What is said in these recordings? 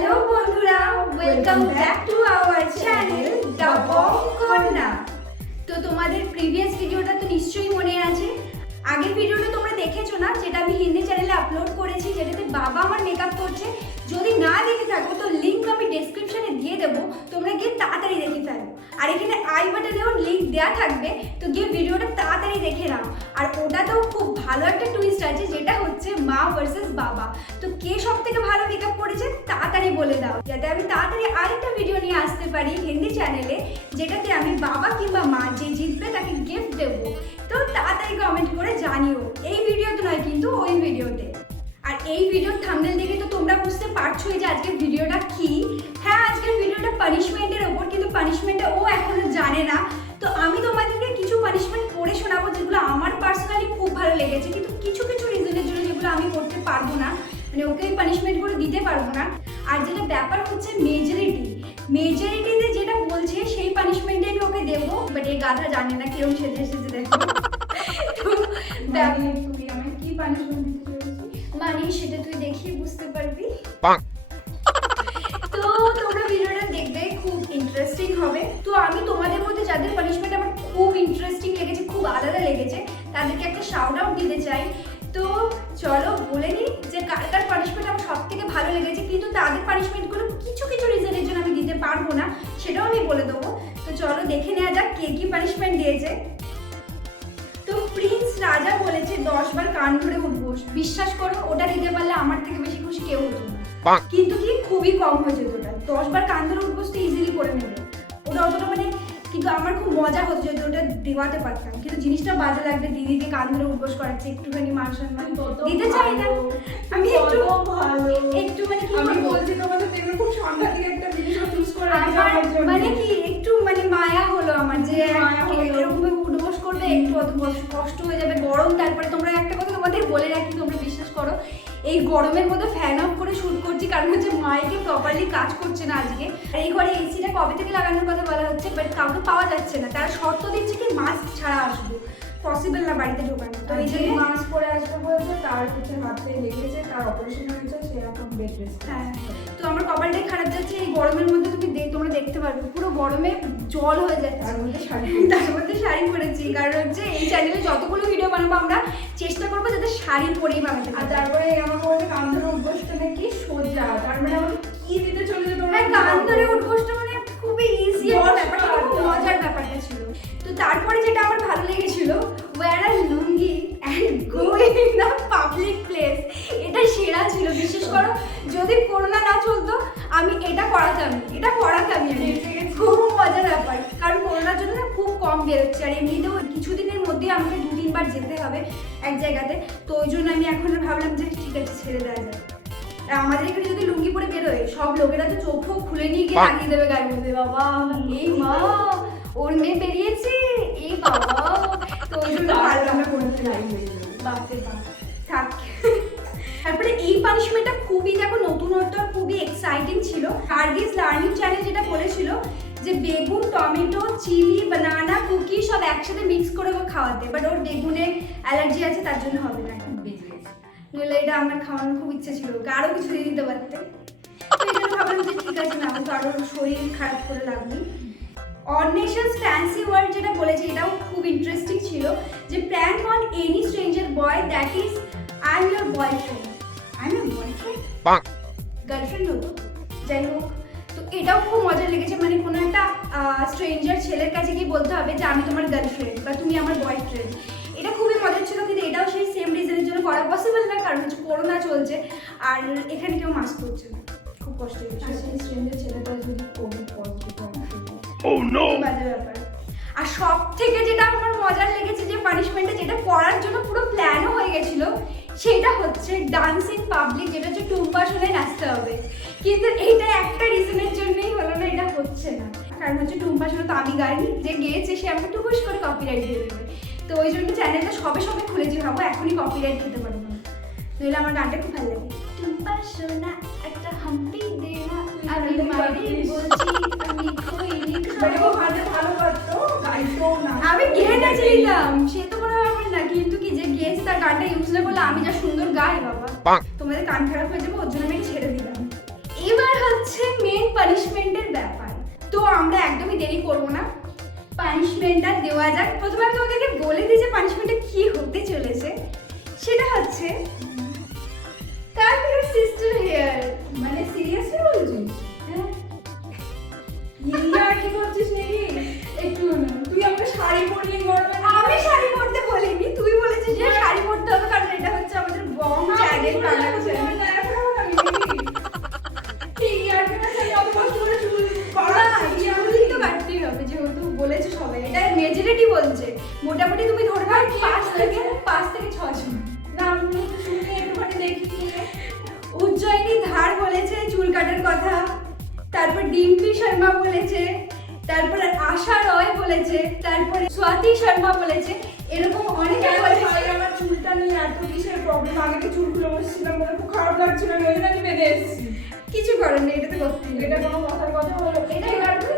Hello বন্ধুরা, welcome back to our channel the Bong Kanya. তো তোমাদের প্রিভিয়াস ভিডিওটা তো নিশ্চয়ই মনে আছে। আগের ভিডিওটা তোমরা দেখেছো না, যেটা আমি হিন্দি চ্যানেলে আপলোড করেছি, যেটাতে বাবা আমার মেকআপ করছে। যদি না দেখে থাকো তো লিঙ্ক আমি ডেসক্রিপশনে দিয়ে দেবো, তোমরা গিয়ে তাড়াতাড়ি দেখে ফেলো। আর এখানে আই বাটনেও লিঙ্ক দেওয়া থাকবে, তো গিয়ে ভিডিওটা তাড়াতাড়ি দেখে নাও। আর ওটাতেও খুব ভালো একটা টুইস্ট আছে, যেটা হচ্ছে মা ভার্সেস বাবা। তো কে সব থেকে ভালো মেকআপ করেছে তাড়াতাড়ি বলে দাও, যাতে আমি তাড়াতাড়ি আরেকটা ভিডিও নিয়ে আসতে পারি হিন্দি চ্যানেলে, যেটাতে আমি বাবা কিংবা মা যে জিতবে তাকে গিফট দেবো। তো তাড়াতাড়ি কমেন্ট করে জানিও, এই ভিডিওতে নয় কিন্তু ওই ভিডিওতে। আর এই ভিডিওর থাম্বনেল দেখে তো তোমরা বুঝতে পারছোই যে আজকের ভিডিওটা কি। হ্যাঁ, আজকের ভিডিওটা পানিশমেন্টের ওপর, কিন্তু পানিশমেন্টটা ও এখনো জানে না। তো আমি তোমাদেরকে কিছু পানিশমেন্ট করে শোনাবো, যেগুলো আমার পার্সোনালি খুব ভালো লেগেছে, কিন্তু কিছু কিছু রিজনের জন্য যেগুলো আমি করতে পারবো না, মানে ওকে এই পানিশমেন্টগুলো দিতে পারবো না। আর যেটা ব্যাপার হচ্ছে মেজরিটিতে যেটা বলছে সেই পানিশমেন্টে আমি ওকে দেবো, বাট এই গাধা জানে না কিরকম সেজে সেজে দেখো। তো তুমি আমায় কি পানিশমেন্ট দিতে চলেছো? মানে সেটা তুই দেখিয়ে বুঝতে পারবি। তো তোমরা ভিডিওটা দেখবে, খুব ইন্টারেস্টিং হবে। তো আমি তোমাদের মধ্যে যাদের পানিশমেন্ট আমার খুব ইন্টারেস্টিং লেগেছে, খুব আলাদা লেগেছে, তাদেরকে একটা শাউট আউট দিতে চাই। তো চলো বলে নিই যে কার কার পানিশমেন্ট আমার সব থেকে ভালো লেগেছে, কিন্তু তাদের পানিশমেন্টগুলো কিছু কিছু রিজনের জন্য আমি দিতে পারবো না, সেটাও আমি বলে দেবো। তো চলো দেখে নেওয়া যাক কে কি পানিশমেন্ট দিয়েছে। তো প্রিন্স রাজা বলেছে 10 বার কান ধরে উঠবো। বিশ্বাস করো, ওটা দিতে পারলে আমার থেকে বেশি খুশি কেউ হতো না, কিন্তু কি খুবই কম হয়ে যেত। ওটা 10 বার কান ধরে উঠবো তো ইজিলি করে নেবে ওটা, অতটা মানে। কিন্তু আমার খুব মজা হতো যদি ওটা দেওয়াতে পারতাম, কিন্তু জিনিসটা বাজে লাগবে। দিদিকে কান ধরে উঠবোস করাচ্ছে, একটুখানি মান সম্মান দিতে চাই না আমি। একটু ভালো একটু মানে কি আমি বলছি তোমাদের দেখলে খুব সাংঘাতিক একটা জিনিস চুজ করে আমার মানে কি একটু মানে মায়া হলো আমার, যে এরকম উঠবোস করবে, একটু অত কষ্ট হয়ে যাবে, গরম। তারপরে তোমরা একটা কথা তোমাদের বলে রাখি, তোমরা বিশ্বাস করো, এই গরমের মধ্যে ফ্যান অফ করে শুট করছি, কারণ হচ্ছে মাইকে প্রপারলি কাজ করছে না আজকে। আর এই ঘরে এসিটা কবে থেকে লাগানোর কথা বলা হচ্ছে, বাট কাউকে পাওয়া যাচ্ছে না। তারা শর্ত দিচ্ছে কি মাস্ক ছাড়া আসবো, পসিবল না বাড়িতে ঢোকানো। তো এই জন্য মাস্ক পরে আসবে বলছে, তার হচ্ছে হাতে লেগেছে, তার অপারেশন হয়েছে, সে এখন বেড রেস্ট। হ্যাঁ, তো আমার কপালটাই খারাপ যাচ্ছে। এই গরমের মধ্যে তোমরা দেখতে পারবে পুরো গরমে জল হয়ে যাচ্ছে। তার মধ্যে শাড়ি পরেছি, কারণ হচ্ছে এই চ্যানেলে যতগুলো ভিডিও বানাবো আমরা চেষ্টা করবো যাতে শাড়ি পরেই বানাতে। আর তারপরে আমাকে বলছে কান ধরে উঠবোসটা নাকি সোজা, তার মানে আমাকে কি দিতে চলেছে তোমরা? কান ধরে উঠবোসটা মানে খুবই ইজি একটা ব্যাপার, খুব মজার ব্যাপারটা ছিল। তো তারপরে যেটা আমার ভালো লেগেছিল, wear a lungi and go in the public place, এটা সেরা ছিল। বিশেষ করো যদি করোনা না চলতো, আমি এটা করাতামই আমি। খুব মজার ব্যাপার, কারণ করোনার জন্য না খুব কম বেরোচ্ছে, আর এমনিতেও কিছুদিনের মধ্যে আমাকে 2-3 বার যেতে হবে এক জায়গাতে। তো ওই জন্য আমি এখন ভাবলাম যে ঠিক আছে, ছেড়ে দেওয়া যায়। আর আমাদের এখানে যদি লুঙ্গি পরে বেরোয়, সব লোকেরা তো চোখ ফোক খুলে নিয়ে গিয়ে লাগিয়ে দেবে গায়ের মধ্যে। বাবা, এই মা ওর মেয়ে বেরিয়েছে, এই বাবা। তো ওই জন্য আমরা করতে নাই হয়ে যাবে। বাপরে বাপ, থাক। তারপরে এই পানিশমেন্টটা খুবই দেখো নতুনত্ব, খুবই এক্সাইটিং ছিল। হার্গিস লার্নিং চ্যানেল যেটা বলেছিল যে বেগুন, টমেটো, চিলি, বানানা, কুকি সব একসাথে মিক্স করে ওকে খাওয়াতে, বাট ওর বেগুনের অ্যালার্জি আছে, তার জন্য হবে না। নইলে এটা আমার খাওয়ানোর খুব ইচ্ছে ছিল, ওকে আরও কিছু দিয়ে দিতে পারতে। তো এই জন্য ভাবলাম যে ঠিক আছে, না আমি তো আরও শরীর খারাপ করে লাগবে। অর্নেশাস ফ্যান্সি ওয়ার্ল্ড যেটা বলেছে, এটাও খুব ইন্টারেস্টিং ছিল, যে prank on any stranger boy, that is I am your boyfriend. Girlfriend হতো, যাই হোক। তো এটাও খুব মজা লেগেছে, মানে কোনো একটা স্ট্রেঞ্জার ছেলের কাছে গিয়ে বলতে হবে যে আমি তোমার গার্লফ্রেন্ড বা তুমি আমার বয়ফ্রেন্ড। এটা খুবই মজার ছিল, কিন্তু এটাও সেই সেম রিজনের জন্য করা পসিবল না, কারণ হচ্ছে করোনা চলছে আর এখানে কেউ মাস্ক করছে না। খুব কষ্ট হয়েছে সেই স্ট্রেঞ্জার ছেলেটা যদি কোভিড পজিটিভ হয়, বাজে ব্যাপার। আর সব থেকে যেটা আমার মজার লেগেছে, যে পানিশমেন্টে যেটা করার জন্য পুরো প্ল্যানও হয়ে গেছিল, সেটা হচ্ছে ডান্স ইন পাবলিক, যেটা হচ্ছে টুম্পা শোনায় নাচতে হবে। কিন্তু এইটা একটা রিজনের জন্যই হলো না, এটা হচ্ছে না, কারণ হচ্ছে টুম্পা শোনা তো আমি গাইনি, যে গেয়েছে সে আমাকে টুকুস করে কপিরাইট দিয়ে দেবে। তো ওই জন্য চ্যানেলটা সবে খুলেছি, ভাবো এখনই কপিরাইট খেতে পারবো না। নইলে আমার গানটা খুব ভালো লাগে। টুম্পা শোনা একটা হাম্পি দে না, আমি মারি বলছি আমি কইনি ভালো পারতো, গাইতো না। আমি গেয়ে নাচে দিতাম, সে তো কোনো ব্যাপার না, কিন্তু কি যে গেয়েছে তার গানটা ইউজ না করলে আমি যা সুন্দর গাই বাবা, তোমাদের কান খারাপ হয়ে যাবে, ওর জন্য আমি ছেড়ে দিলাম। এবার আমরা একদমই দেরি করব না, পানিশমেন্টটা দেওয়া যাক। প্রথমে আমি তোমাদেরকে বলে দিই যে পানিশমেন্টটা কি হতে চলেছে। সেটা হচ্ছে কাট ইওর সিস্টার হেয়ার। মানে সিরিয়াসলি বলছিস? ইয়ার কি করছিস নাকি? একটু না, তুই আমাকে শাড়ি পরলি গরমে। আমি শাড়ি পরতে বলিনি, তুই বলেছিস যে শাড়ি পরতে হবে, কারণ এটা হচ্ছে আমাদের বং চ্যানেল কানেকশন। তো কাটতেই হবে, যেহেতু বলেছে সবাই, এটা মেজরিটি বলছে। মোটামুটি তুমি ধরে নাও 5 থেকে 6 জন। না আমি শুনে একটুখানি দেখি। উজ্জয়িনী ধার বলেছে চুল কাটার কথা, তারপর ডিম্পি শর্মা বলেছে, তারপরে আশা রয় বলেছে, তারপরে স্বাতি শর্মা বলেছে, এরকম অনেকে বলেছে। আমার চুলটা নিয়ে এত কিসের প্রবলেম, আগে থেকে চুলগুলো বসছিলাম, আমার খুব খারাপ লাগছিল, ওই জন্য আমি বেঁধে এসেছি। কিছু করার নেই, এটা তো করতেই হবে। এটা কোনো কথার কথা হলো? এটাই কাটবে।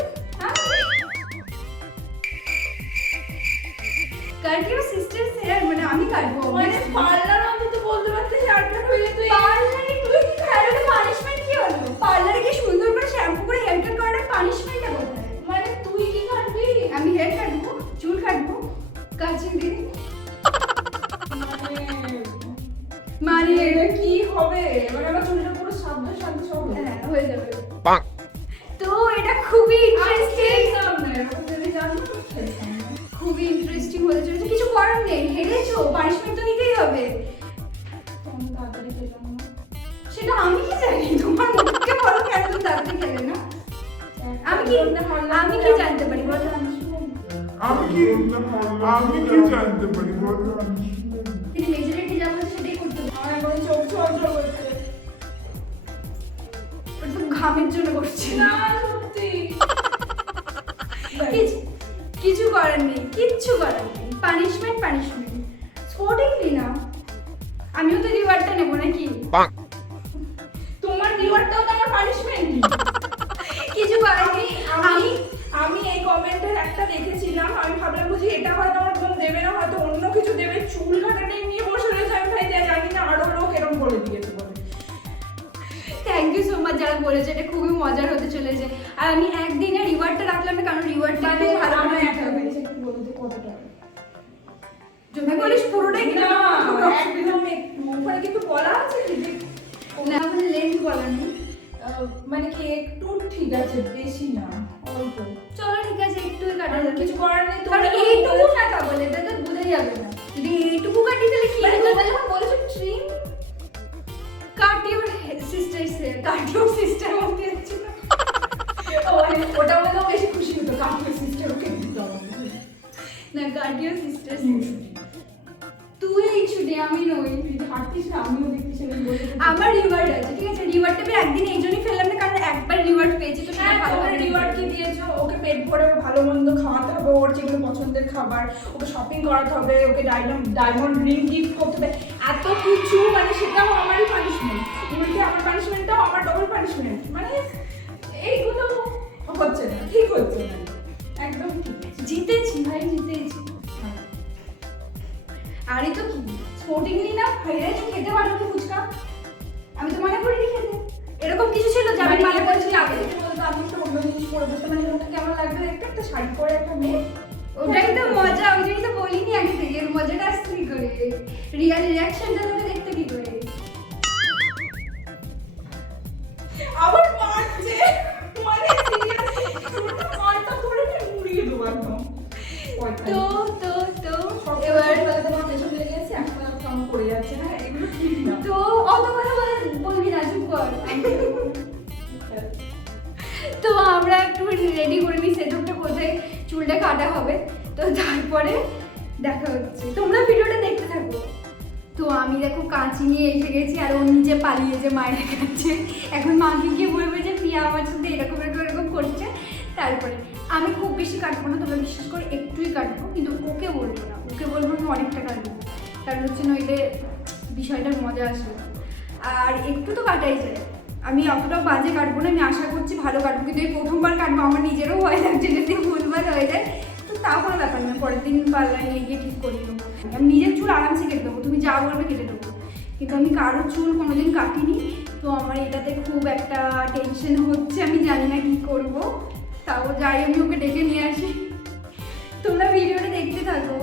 কাটিও সিস্টার্স হেয়ার, মানে আমি কাটবো। মানে পার্লার অন্তত বলতে পারতে হেয়ার কাট হইলে তুই পার্লারে তুই কি খাইলে পানিশমেন্ট কি হলো? পার্লারে কি সুন্দর করে শ্যাম্পু করে হেয়ার কাট করাটা পানিশমেন্ট কোথায়? মানে তুই কি কাটবি? আমি হেয়ার কাটবো, চুল কাটবো, কাচিং দিয়ে। মানে এটা কি হবে? মানে আমার চুলটা পুরো শান্ত শান্ত সব হ্যাঁ হয়ে যাবে। তো এটা খুবই ইন্টারেস্টিং, খুবই ইন্টারেস্টিং হতে চলেছে। কিছু করার নেই, হেরেছো, পানিশমেন্ট তো নিতেই হবে। সেটা আমি কি জানি, তোমার মুখকে বলো কেন তুমি তাড়াতাড়ি খেলে না? আমি কি জানতে পারি বলো? আমি কি জানতে পারি বলো? তিনি মেজরিটি যা বলছে সেটাই করতে হবে। আমার এখন চোখ চলচল করছে। ওটা তো ঘামের জন্য করছি না সত্যি। কিছু করার নেই, কিচ্ছু করার নেই। পানিশমেন্ট স্পোর্টিংলি না। আমিও তো রিওয়ার্ডটা নেবো নাকি? তোমার রিওয়ার্ডটাও তো আমার পানিশমেন্ট। কিছু করার নেই। আমি এই কমেন্টের একটা দেখেছিলাম, আমি ভাবলাম বুঝি এটা হয়তো আমার বোন দেবে না, হয়তো অন্য কিছু দেবে। চুল কাটাটাই নিয়ে বসে রয়েছে, আমি ভাই জানি না আরো লোক এরকম বলে দিয়েছে বলে। থ্যাংক ইউ সো মাচ যারা বলেছে, এটা খুবই মজার হতে চলেছে। আর আমি একদিনের রিওয়ার্ডটা রাখলাম না, কারণ রিওয়ার্ডটা মানে ভালো আমার করে একটা একটা হবে। হয়েছে, একটু বলতে কত টাকা? তুমি বলিস পুরোটাই না কিনা? একদম একটু ওখানে কিন্তু বলা আছে কি যে না, ওখানে লেন্থ বলা নেই। মানে কি একটু ঠিক আছে, বেশি না, অল্প। চলো ঠিক আছে, একটুই কাটা যাবে। কিছু করার নেই। কারণ এইটুকু টাকা বলে এটা তো বোঝা যাবে না। যদি এইটুকু কাটি তাহলে কি মানে হতো? তোমরা যখন বলেছো ট্রিম, কাটিওর সিস্টার্স কাটিওর সিস্টার বলতে যাচ্ছি না। ওটা বললেও বেশি খুশি হতো, কাকুর সিস্টার ওকে দিত আমাকে। না, কাটিওর সিস্টার্স। তুই এই ছুটি, আমি নই। হাঁটতিস না, আমিও দেখতে সেরকম বলে। আমার রিওয়ার্ড আছে, ঠিক আছে? রিওয়ার্ডটা আমি একদিন এই জন্যই ফেললাম না, কারণ একবার রিওয়ার্ড পেয়েছি তো সেটা হ্যাঁ, ভালো তোমার করে রিওয়ার্ড কি দিয়েছো? ওকে পেট ভরে ভালো মন্দ খাওয়াতে হবে, ওর যেগুলো পছন্দের খাবার, ওকে শপিং করাতে হবে, ওকে ডায়মন্ড রিং গিফট করতে হবে, এত কিছু। মানে সেটাও আমারই পানিশমেন্ট, উল্টে আমার পানিশমেন্টটাও আমার ডবল পানিশমেন্ট। মানে এইগুলো হচ্ছে না, ঠিক হচ্ছে না, একদম ঠিক হচ্ছে। জিতেছি ভাই, জিতেছি। আর এই তো কি স্পোর্টিংলি না, হেরেছি, খেতে পারবো কি ফুচকা? আমি তো মনে করিনি খেতে। এরকম কিছু ছিল যে আমি মনে করছি আগে। আমি একটা অন্য জিনিস পরে বসে, মানে ওকে কেমন লাগবে দেখতে, একটা শাড়ি পরে একটা মেয়ে। ওটাই তো মজা, ওই জন্যই তো বলিনি আগে থেকে। এর মজাটা আসছে কি করে? রিয়াল রিয়াকশনটা তোকে দেখতে কি করে? আবার মারছে, মানে সিরিয়াসলি মারটা ধরে নিয়ে মুড়িয়ে দেবো একদম। তো তো তো এবার এবার তোমার পেছন লেগে গেছে, একটা কাম করে যাচ্ছে। হ্যাঁ, এগুলো ঠিক না। তো অত কথা বলবি না, চুপ কর। তো আমরা একটু রেডি করে নিই সেটআপটা, কোথায় চুলটা কাটা হবে। তো তারপরে দেখা হচ্ছে, তোমরা ভিডিওটা দেখতে থাকো। তো আমি দেখো কাঁচি নিয়ে এসে গেছি, আর ও নিজে পালিয়ে যে মায়ের কাছে। এখন মাকে গিয়ে বলবে যে প্রিয়া আমার সাথে এরকম এরকম করছে। তারপরে আমি খুব বেশি কাটবো না, তোমরা বিশ্বাস করে একটুই কাটবো, কিন্তু ওকে বলবো না। ওকে বলবো আমি অনেকটা কাটবো, কারণ হচ্ছে নইলে বিষয়টার মজা আসবে না। আর একটু তো কাটাই যায়, আমি অতটাও বাজে কাটবো না, আমি আশা করছি ভালো কাটবো। কিন্তু এই প্রথমবার কাটবো, আমার নিজেরও ভয় লাগছে যদি ভুলভাল হয়ে যায়। তো তা কোনো ব্যাপার না, পরের দিন পার্লারে নিয়ে গিয়ে ঠিক করে নেবো। আমি নিজের চুল আরামসে কেটে দেবো, তুমি যা বলবে কেটে দেবো। কিন্তু আমি কারোর চুল কোনোদিন কাটিনি, তো আমার এটাতে খুব একটা টেনশন হচ্ছে, আমি জানি না কি করবো। তাও যাই আমি ওকে ডেকে নিয়ে আসি, তোমরা ভিডিওটা দেখতে থাকো।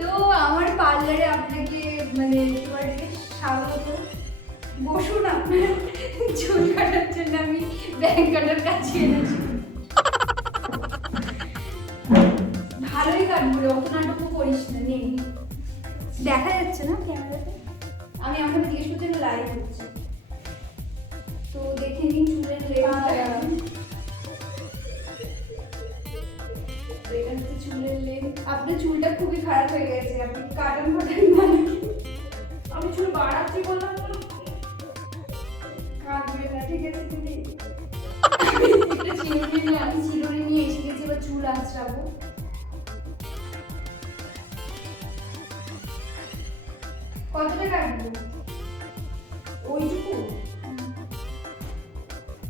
তো আমার পার্লারে আপনাকে মানে একেবারে স্বাগত। বসুন, আপনার চুল কাটার জন্য আমি ব্যাংক কাটার কাছে এনেছি। ভালোই কাটবো রে, অত নাটকও করিস না। নেই, দেখা যাচ্ছে না ক্যামেরাতে? আমি আপনাকে জিজ্ঞেস করছি লাইভ হচ্ছে তো দেখে নিন চুলের লেন্থ। চুলের লেন্থ, আপনার চুলটা খুবই খারাপ হয়ে গেছে, আপনি কাটান ফাটান মানে আমি চুল বাড়াচ্ছি বললাম না। কাটবে না, ঠিক আছে? তুমি একটা চিরুনি নিয়ে, আমি চিরুনি নিয়ে এসে গেছি, এবার চুল আঁচড়াবো। কতটা কাটবো? ওইটুকু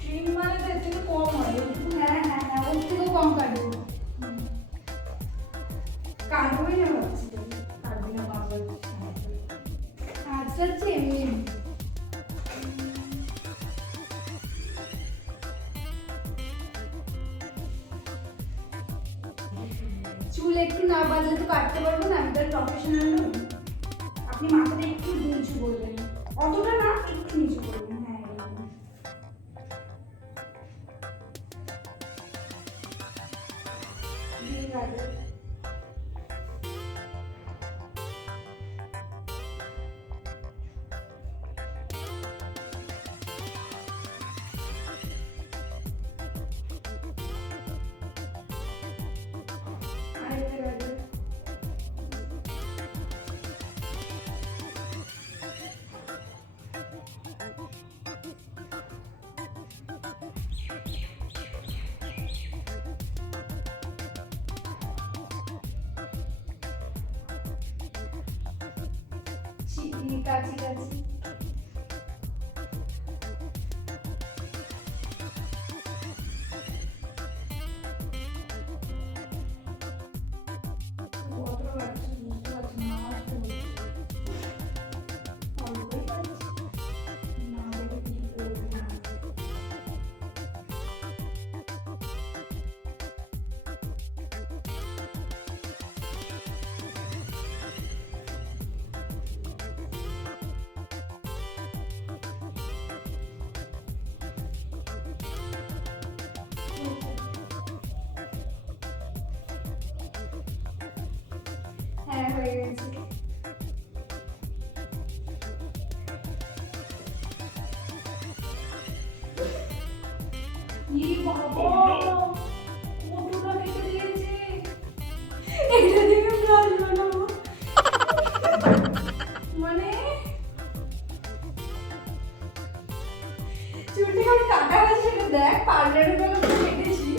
ট্রিম মানে তো এর থেকে কম হয়। হ্যাঁ হ্যাঁ হ্যাঁ, ওর থেকেও কম কাটবো। কাটবোই না ভাবছি। কাটবি না বাবা। আঁচড়াচ্ছে এমনি। চুল একটু না বাঁধলে তো কাটতে পারবো না, আমি তো প্রফেশনাল নই। আপনি মাথাটা একটু নিচু করবেন, অতটা না, একটু নিচু করবেন। হ্যাঁ এরকম। ঠিক আছে। আরেকটা গাজর। কাছি কাছি। কতটা লাগছে বুঝতে পারছি না, আমার তো অল্পই পাচ্ছি না, দেখে কিছু করবো না। হ্যাঁ হয়ে গেছে। ই বাবা, কতটা কেটে দিয়েছে। এটা দেখে ব্লাউজ বানাবো মানে চুলটা কেমন কাটা হয়েছে সেটা দেখ, পার্লারে বেলা তো কেটেছি।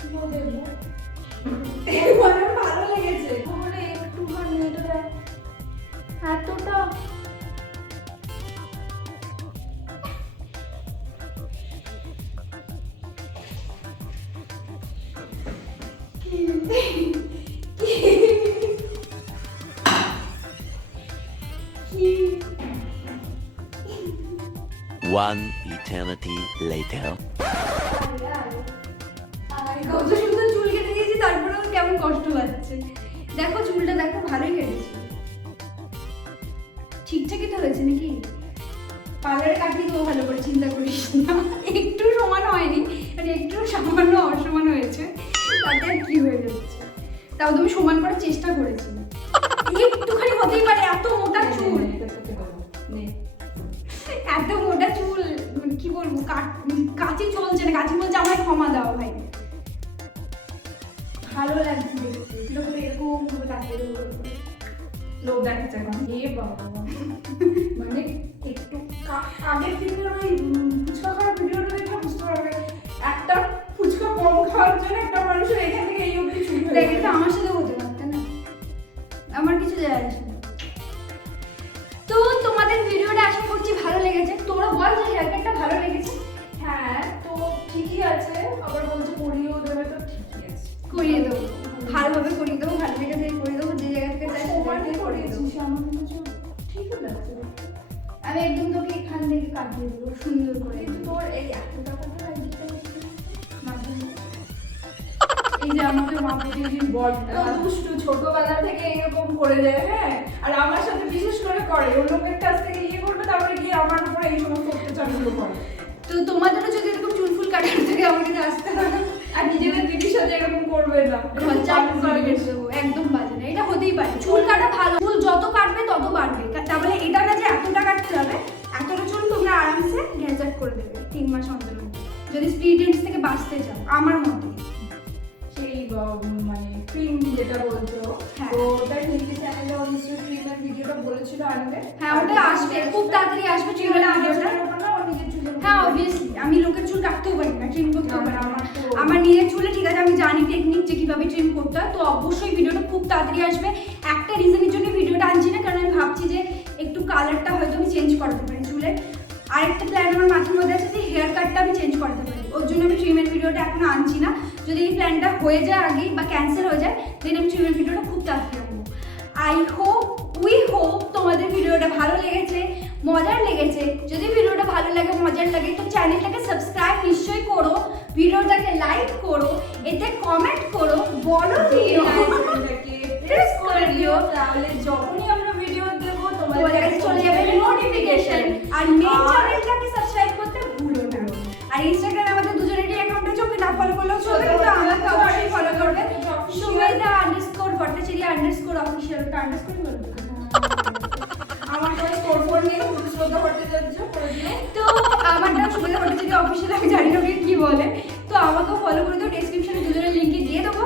দেখবো এবার ভালো লেগেছে। তাহলে একটুখানি এটা দেখ। এতটা One eternity later. কত সুন্দর চুল কেটে দিয়েছি, তারপরেও কেমন কষ্ট লাগছে। দেখো চুলটা দেখো, ভালোই কেটেছি। ঠিকঠাকই তো হয়েছে নাকি? পার্লারে কাটিয়ে দেবো ভালো করে, চিন্তা করিস না। একটু সমান হয়নি, মানে একটু সামান্য অসমান হয়েছে, তাতে আর কি হয়ে যাচ্ছে। তাও তুমি সমান করার চেষ্টা করেছি, একটুখানি হতেই পারে। এত মোটা চুল, এত মোটা চুল, মানে কি বলবো, কাচি চলছে না। কাচি বলছে আমায় ক্ষমা দাও ভাই। ভালো লাগছে দেখতে, লোক এরকম ভাবে কাটিয়ে দেবো। লোক দেখাচ্ছে এখন। এ বাবা, মানে একটু আগের দিনের ওই ফুচকা খাওয়ার ভিডিওটা দেখলে বুঝতে পারবে একটা ফুচকা কম খাওয়ার জন্য একটা মানুষের এখান থেকে এই অবধি চুল হয়ে দেখ, এটা আমার সাথে হতে পারত না, আমার কিছু যায় আসে না। তো তোমাদের ভিডিওটা আশা করছি ভালো লেগেছে। তোমরা বল যে হেয়ার কাটটা ভালো লেগেছে। হ্যাঁ, তো ঠিকই আছে। আবার বলছে করিয়েও দেবে, তো ঠিকই আছে। করিয়ে দেবো, ভালোভাবে করিয়ে দেবো, ভালো জায়গা থেকে করিয়ে দেবো, যে জায়গা থেকে চাই সবাই সেখান থেকে করিয়ে দেবো। করিয়েছিস, আমার কিছু ঠিকই লাগছে। আমি একদম তোকে এখান থেকে থেকে কাটিয়ে দেবো সুন্দর করে। কিন্তু তোর এই এত টাকা দিয়ে এদিকটা এই যে আমাকে মাপে দিয়ে বড্ড দুষ্টু, ছোটবেলা থেকে এরকম করে দেয়। হ্যাঁ, আর আমার সাথে বিশেষ করে করে অন্যের কাছ থেকে ইয়ে করবে, তারপরে গিয়ে আমার উপরে এই সমস্ত অত্যাচারগুলো করে। তো তোমাদেরও যদি এরকম চুল ফুল কাটার থেকে আমাকে আসতে হবে, আর নিজেদের দিদির সাথে এরকম করবে না, একদম বাজে না, এটা হতেই পারে। চুল কাটা ভালো, চুল যত কাটবে তত বাড়বে, তার বলে এটা না যে এতটা কাটতে হবে। এতটা চুল তোমরা আরামসে গ্যাজার্ট করে দেবে 3 মাস অন্তর, যদি স্প্লিট এন্ডস থেকে বাঁচতে চাও আমার মতে। সেই মানে ক্রিম যেটা বলছো, হ্যাঁ। তো ওটাই হিন্দি চ্যানেলে নিশ্চয়ই ক্রিমের ভিডিওটা বলেছিল আনবে। হ্যাঁ, ওটা আসবে, খুব তাড়াতাড়ি আসবে ট্রিমের ভিডিওটা। হ্যাঁ, অবভিয়াসলি আমি লোকের চুল কাটতেও পারি না, ট্রিম করতেও পারি না। আমার নিজের চুলে ঠিক আছে, আমি জানি টেকনিক যে কিভাবে ট্রিম করতে হয়। তো অবশ্যই ভিডিওটা খুব তাড়াতাড়ি আসবে। একটা রিজনের জন্য ভিডিওটা আনছি না, কারণ আমি ভাবছি যে একটু কালারটা হয়তো আমি চেঞ্জ করাতে পারি চুলের। আরেকটা প্ল্যান আমার মাথার মধ্যে আছে যে হেয়ার কাটটা আমি চেঞ্জ করতে পারি, ওর জন্য আমি ট্রিমের ভিডিওটা এখনো আনছি না। যদি এই প্ল্যানটা হয়ে যায় আগেই বা ক্যান্সেল হয়ে যায়, দেন আমি ট্রিমের ভিডিওটা খুব তাড়াতাড়ি আনবো। আই হোপ, উই হোপ তোমাদের ভিডিওটা ভালো লেগেছে, মজার লেগেছে। যদি ভিডিওটা ভালো লাগে, মজার লাগে, তো চ্যানেলটাকে সাবস্ক্রাইব নিশ্চয়ই করো, ভিডিওটাকে লাইক করো, এতে কমেন্ট করো, বলো দিও, প্রেস করে দিও, তাহলে যখনই আমরা ভিডিও দেবো তোমাদের কাছে চলে যাবে নোটিফিকেশন। আর মেইন চ্যানেলটাকে সাবস্ক্রাইব করতে ভুলো না। আর ইনস্টাগ্রামে আমাদের দুজনেরই অ্যাকাউন্ট আছে, ওকে না ফলো করলেও চলবে, কিন্তু আমাকে অবশ্যই ফলো করবে। সুমেধা_ভট্টাচার্য_অফিসিয়াল আন্ডারস্কোর বলবে। আমার কাছে স্কোর ফোর নেই, শ্রদ্ধা ভট্টাচার্য করে দিও। তো আমার নাম সুমেধা ভট্টাচার্য অফিসিয়াল, আমি জানি না কি বলে। তো আমাকেও ফলো করে দিও, ডেসক্রিপশনে দুজনের লিঙ্কে দিয়ে দেবো।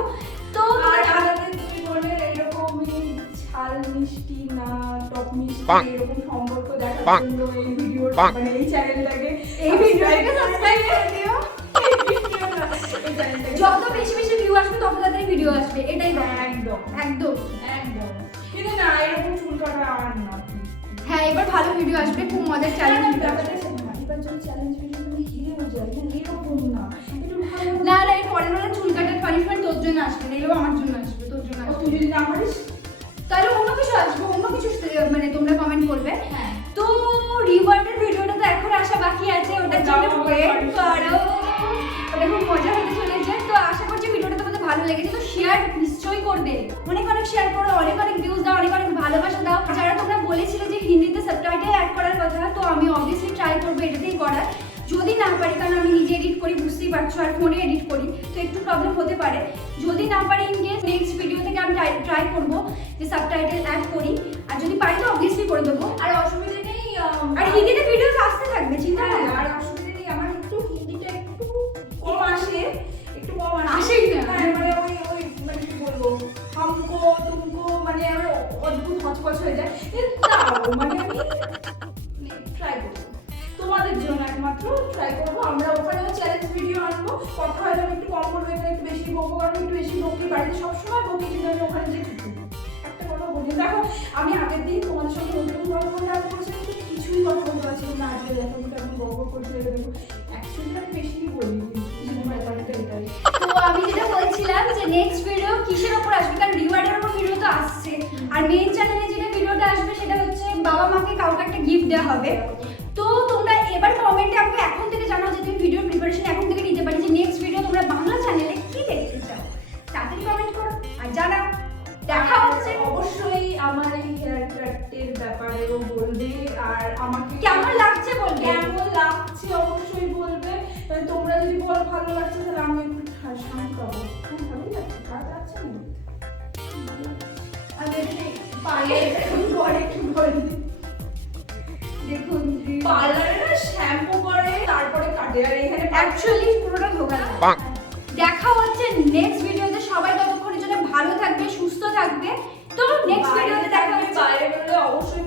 তো আর আমাদের দুই বোনের এরকমই ঝাল মিষ্টি না টক মিষ্টি এরকম সম্পর্ক দেখার জন্য এই ভিডিও মানে এই চ্যানেলটাকে সাবস্ক্রাইব করে দিও। যত বেশি বেশি ভিউ আসবে তত তাড়াতাড়ি ভিডিও আসবে, এটাই কথা। একদম একদম একদম। কিন্তু না এরকম চুল কাটা আর না। হ্যাঁ, এবার ভালো ভিডিও আসবে, খুব মজার চ্যালেঞ্জ ভিডিও আসবে। এবার যদি চ্যালেঞ্জ ভিডিও তুমি হিরেও যায় না, এরকম না একটু ভালো। না না, এই পরের বেলা চুল কাটার পানিশমেন্ট তোর জন্য আসবে না, এগুলো আমার জন্য আসবে, তোর জন্য আসবে। তুই যদি না পারিস তাহলে অন্য কিছু আসবে, অন্য কিছু মানে তোমরা কমেন্ট করবে। হ্যাঁ। তো রিওয়ার্ডের ভিডিওটা তো এখন আসা বাকি আছে, ওটার জন্য ওয়েট করো, ওটা খুব মজা হতে চলেছে। তো আশা করছি ভিডিওটা তোমাদের ভালো লেগেছে। তো শেয়ার নিশ্চয়ই করবে, অনেক অনেক শেয়ার করো, অনেক অনেক ভিউজ দাও, অনেক অনেক ভালোবাসা দাও। যারা তোমরা বলেছিলে যে হিন্দিতে সাবটাইটেল অ্যাড করার কথা, তো আমি অবভিয়াসলি ট্রাই করবো এটাতেই করার। যদি না পারি, কারণ আমি নিজে এডিট করি, বুঝতেই পারছো, আর ফোনে এডিট করি, তো একটু প্রবলেম হতে পারে। যদি না পারি ইনকেস নেক্সট ভিডিও থেকে আমি ট্রাই করবো যে সাবটাইটেল অ্যাড করি, আর যদি পারি তো অবভিয়াসলি করে দেবো। আর অসুবিধা নেই। আর হিন্দিতে ভিডিও আসতে থাকবে, চিন্তা নেই। আর অসুবিধা নেই, আমার একটু হিন্দিটা একটু কম আসে, একটু কম আসে। আসেই না। হ্যাঁ, মানে ওই মানে কি বলবো, হামকো তুমকো মানে আমার অদ্ভুত হচপচ হয়ে যায়। তাও মানে আমি ট্রাই করবো তোমাদের জন্য, একমাত্র ট্রাই করবো। আমরা ওখানেও চ্যালেঞ্জ ভিডিও আনবো, কথা হয়তো আমি একটু কম বলবো, এখানে একটু বেশি বলবো, কারণ একটু বেশি বকি, বাড়িতে সবসময় বকি, কিন্তু আমি ওখানে যে একটা কথা বলি। দেখো আমি আগের দিন তোমাদের সঙ্গে নতুন গল্প আরম্ভ করেছিলাম, কিন্তু কিছুই কথা বলতে পারছি না। আজকে দেখো আমি কেমন গল্প করছি, দেখো অ্যাকচুয়ালি আমি বেশি বলি, কিন্তু ব্যাপারটা এটাই। তো আমি যেটা বলছিলাম যে নেক্সট ভিডিও কিসের উপর আসবে, কারণ রিওয়ার্ডের উপর ভিডিও তো আসছে। আর মেইন চ্যানেলে যেটা ভিডিওটা আসবে সেটা হচ্ছে বাবা মাকে কাউকে একটা গিফট দেওয়া হবে। তো তোমরা এবার কমেন্টে আমাকে এখন থেকে জানাও যে তুমি ভিডিও প্রিপারেশন এখন থেকে নিতে পারি, যে নেক্সট ভিডিও তোমরা বাংলা চ্যানেলে কি দেখতে চাও, তাড়াতাড়ি কমেন্ট করো আর জানাও। দেখা হচ্ছে। অবশ্যই আমার এই হেয়ার কাটের ব্যাপারেও বলবে, আর আমাকে কেমন লাগছে বলবে, কেমন লাগছে অবশ্যই বলবে। তাহলে তোমরা যদি বলো ভালো লাগছে, তাহলে আমি একটু শান্তি পাবো। ভালোই লাগছে, খারাপ লাগছে না। আমি দেখুন পার্লারে না শ্যাম্পু করে তারপরে কাটে, আর এখানে অ্যাকচুয়ালি পুরোটা ধোকা। দেখা হচ্ছে নেক্সট ভিডিওতে। সবাই ততক্ষণের জন্য ভালো থাকবে, সুস্থ থাকবে। তো নেক্সট ভিডিওতে দেখা হচ্ছে। বাইরে বেরোলে অবশ্যই